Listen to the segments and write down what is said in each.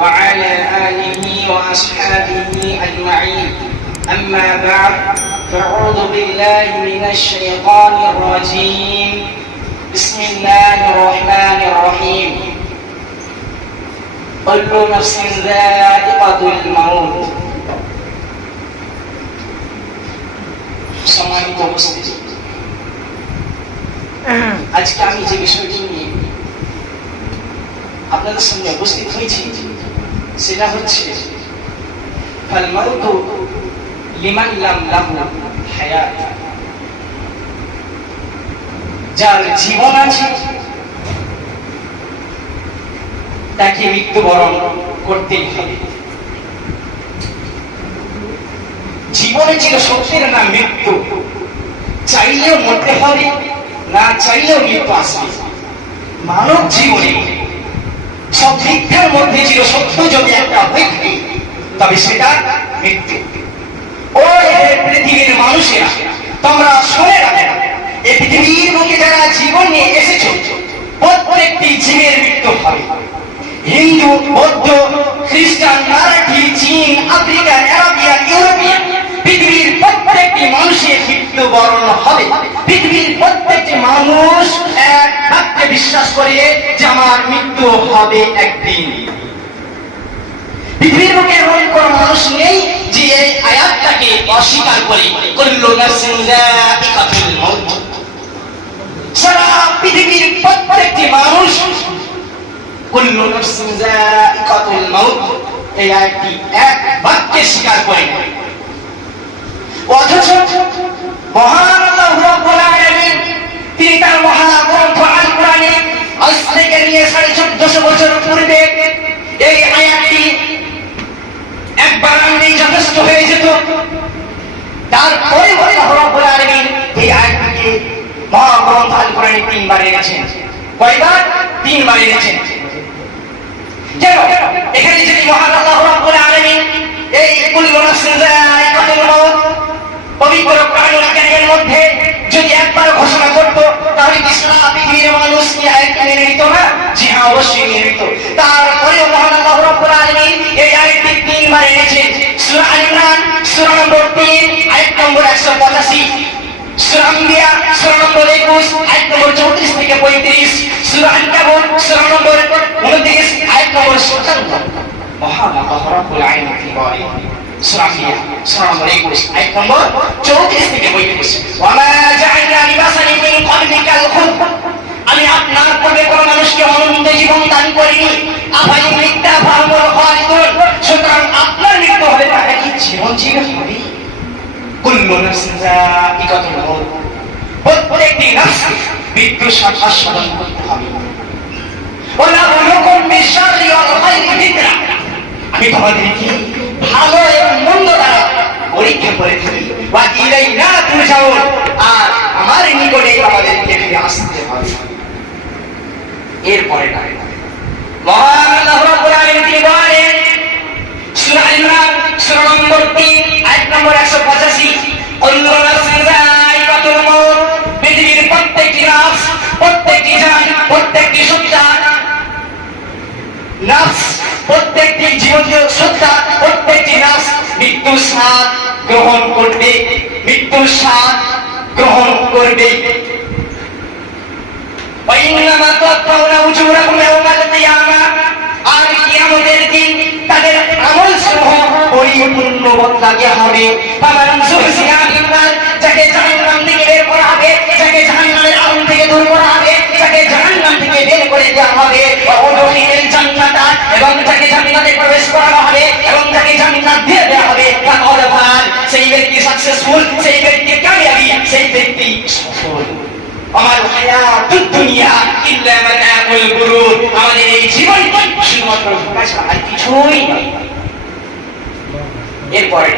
وعلى آله وأصحابه أجمعين أما بعد فأعوذ بالله من الشيطان الرجيم بسم الله الرحمن الرحيم كل نفس ذائقة الموت সম্মানিত উপস্থিতি আজকে আমি যে বিষয়টি নিয়ে আপনাদের সামনে উপস্থিত হয়েছি সেটা হচ্ছে যার জীবন আছে, তাকে মৃত্যুবরণ করতেই হবে। জীবনে ছিল সত্যের না মৃত্যু, চাইলেও মরতে হবে, না চাইলেও মৃত্যু আসবে। মানব জীবনে সব মিথ্যার মধ্যে ছিল সত্য যদি একটা হয়ে তবে সেটা মৃত্যু ও পৃথিবীর মানুষেরা, তোমরা শুনে রাখো এই পৃথিবীর বুকে যারা জীবন নিয়ে এসেছ, প্রত্যেকটি জীবের মৃত্যু হবে। হিন্দু, বৌদ্ধ, খ্রিস্টান, মারাঠি, চীন আফ্রিকান আরবিয়ান ইউরোপিয়ান পৃথিবীর প্রত্যেকটি মানুষের মৃত্যু বরণ হবে পৃথিবীর প্রত্যেকটি মানুষ এক বাক্যে বিশ্বাস করে যে আমার মৃত্যু হবে একদিন। পৃথিবীর বুকে এমন কোন মানুষ নেই যে এই আয়াতটাকে অস্বীকার করে নাফসিন সারা পৃথিবীর প্রত্যেকটি মানুষ মহান তিনি তার মহাগ্রন্থ আল কোরআনে আজ থেকে নিয়ে সাড়ে চোদ্দশো বছর পূর্বে এই আয়াতটি একবার আনলেই যথেষ্ট হয়ে যেত। তারপরে আল্লাহ রাব্বুল আলামিন এই আয়াতটিকে মহাগ্রন্থ আল কোরআনে তিনবার এনেছেন। কয়বার? তিনবার এনেছেন। এখানে যদি মহান আল্লাহ রাব্বুল আলামিন এই কুল্লু নাফসিন যায়িকাতুল মাউত পবিত্র কানুন কারিমের মধ্যে যদি একবার ঘোষণা করত তাহলে সারা পৃথিবীর মানুষ কি আয়াতটা মেনে নিত না জি হ্যাঁ অবশ্যই মেনে নিত তারপরেও মহান আল্লাহ রাব্বুল আলামিন এই আয়াতটি তিনবার এনেছেন সূরা আল ইমরান, সূরা নম্বর 3 আয়াত নম্বর 185 সূরা আম্বিয়া সূরা নম্বর 21 আয়াত নম্বর 34 থেকে 35 সূরা আনকাবুত সূরা নম্বর 29 আয়াত নম্বর 57 মহান আল্লাহ রাব্বুল আলামিন কি বলেন সূরা আম্বিয়া সূরা নম্বর 21 নম্বর 34 থেকে 35 ওয়া মা জাআলনা লিবাসান ক্বাবলিকাল খুলদ আমি আপনার পূর্বে কোন মানুষকে অনন্ত জীবন দান করিনি। সুতরাং আপনার মৃত্যু হবে তাকে কি জীবন জীবন হবে করতে হবে। ওলা বলুকুম বিশারি ওয়াল খাইরি ফিতরা। আমি তোমাদেরকে ভালো এবং মন্দ দ্বারা পরীক্ষা করে থাকি ওয়া ইলাইনা তুরজাউন আর আমার নিকটে আমাদেরকে ফিরে আসতে হবে। এরপরে না মহান আল্লাহ রাব্বুল আলামিন তিনি বলেন, সূরা ইমরান, সূরা নম্বর 3 আয়াত নম্বর 185 কুল্লু নাফসিন যায়িকাতুল মাউত, পৃথিবীর প্রত্যেকটি নাফস, প্রত্যেকটি প্রত্যেকটি প্রত্যেকটি জীবনীয় সত্তা স্বাদ গ্রহণ করবে, মৃত্যুর স্বাদ গ্রহণ করবে। আর কিয়ামতের দিন তাদের আমল সমূহ পরিপূর্ণ বদলাতে হবে। বাবা যাকে জাহান্নাম থেকে বের করা হবে, যাকে জাহান্নামের আগুন থেকে দূর করা হবে, যাকে জাহান্নাম থেকে বের করে দেওয়া হবে। এবং তাকে জান্নাতে প্রবেশ করানো হবে, এবং হায়াতুদ দুনিয়া, ইল্লা মাতাউল গুরুর আমাদের এই জীবন শুধুমাত্র ধোঁকা ছাড়া আর কিছুই নয়। এরপরে,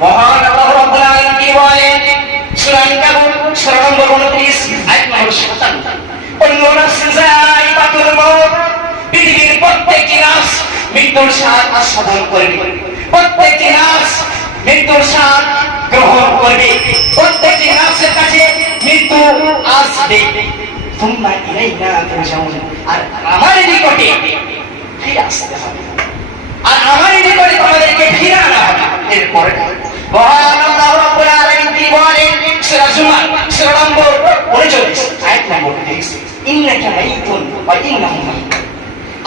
মহান আল্লাহ রাব্বুল আলামিন কি বলেন? সূরা আনকাবুত সূরা নম্বর 29 আয়াত নম্বর 57 কুল্লু নাফসিন যায়িকাতুল মাউত, পৃথিবীর প্রত্যেকটি নাফস মৃত্যুর স্বাদ আস্বাদন করবে প্রত্যেকটি নাফস মৃত্যুর স্বাদ গ্রহণ করবে। প্রত্যেকটি নাফসের কাছে মৃত্যু আসবে। তোমরা ইলাইনা তুরজাউন আর আমার নিকটে ফিরে আসতে হবে। আর আমার নিকটে তোমাদেরকে ফিরে আনা হবে। এরপরে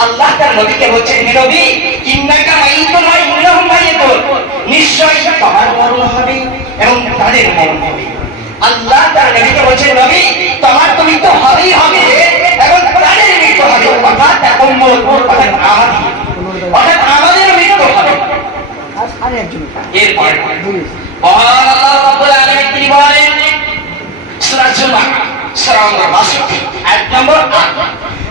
আল্লাহ তার নবীকে বলছেন, হে নবী, ইন্নাকা মাইতুন ওয়া ইন্নাহুম মাইতুন। নিশ্চয়ই তোমার মরণ হবে এবং তাদের মরণ হবে। আল্লাহ তার নবীকে বলছেন, নবী, তোমার তো হবেই হবে এবং তাদের মৃত্যু হবে। অর্থাৎ এখন অর্থাৎ আমাদের অর্থাৎ আমাদের মৃত্যু হবে। এরপরে আল্লাহ রাব্বুল নম্বর 62 আয়াত নম্বর 8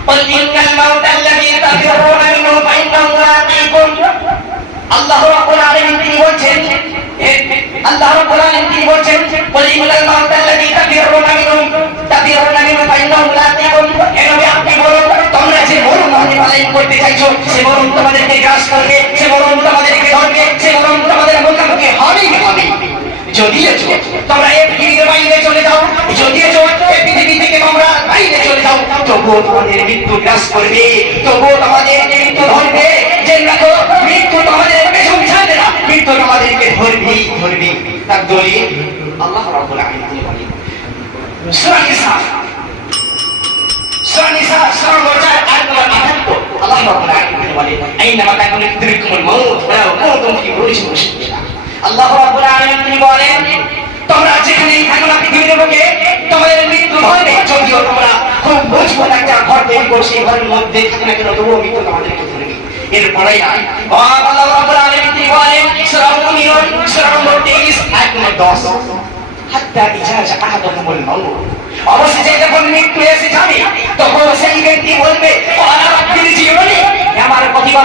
قل إن الموت الذي تفرون منه فإنه ملاقيكم আল্লাহ রাব্বুল আলামিন তিনি বলছেন আল্লাহ রাব্বুল আলামিন তিনি বলছেন قل إن الموت الذي تفرون منه تفرون منه فإنه ملاقيكم হে নবী আপনি বলুন তোমরা যে মরণ মরণে পালন করতে চাইছো সে মরণ তোমাদেরকে গ্রাস করবে সে মরণ তোমাদেরকে ধরবে সে মরণ তোমাদের মুখোমুখি হবেই হবে যদিও তোমরা এই পৃথিবীর বাইরে চলে যাও যদিও এই পৃথিবী থেকে তোমরা বাইরে চলে যাও, তবুও তোমাদের মৃত্যু গ্রাস করবে, তবুও তোমাদের মৃত্যু ধরবে, যে রাখো মৃত্যু তোমাদের পেছন ছাড়বে না মৃত্যু তোমাদেরকে ধরবেই ধরবে। তার দলিল আল্লাহ রাব্বুল আলামিন বলেন। সূরা নিসা সূরা নিসা, সূরা নম্বর 4 78 আল্লাহ রাব্বুল আলামিন বলেন আইনামা তাকুনু ইদরিকুমুল মাউত ওয়া কুনতুম ফি বুরুজিন মুশাইয়্যাদা আল্লাহ রাব্বুল আলামিন বলেন, তোমরা যেখানেই থাকো না পৃথিবীর বুকে তোমাদের ধরবে যদিও তোমরা খুব মজবুত একটা ঘর তৈরি করো সেই ঘরের মধ্যে না কেন তবুও মৃত্যু তোমাদেরকে ধরবে এরপরে মহান আল্লাহ রাব্বুল আলামিন তিনি বলেন, সূরা মুমিনুন, সূরা নম্বর 23 আয়াত নম্বর 10 হাত্তা ইজা জাআহাদাহুমুল মাউত। অবশেষে যখন মৃত্যু এসে যাবে, তখন সেই ব্যক্তি বলবে, আলা রাব্বিল জীবনী। হে আমার প্রতিপালক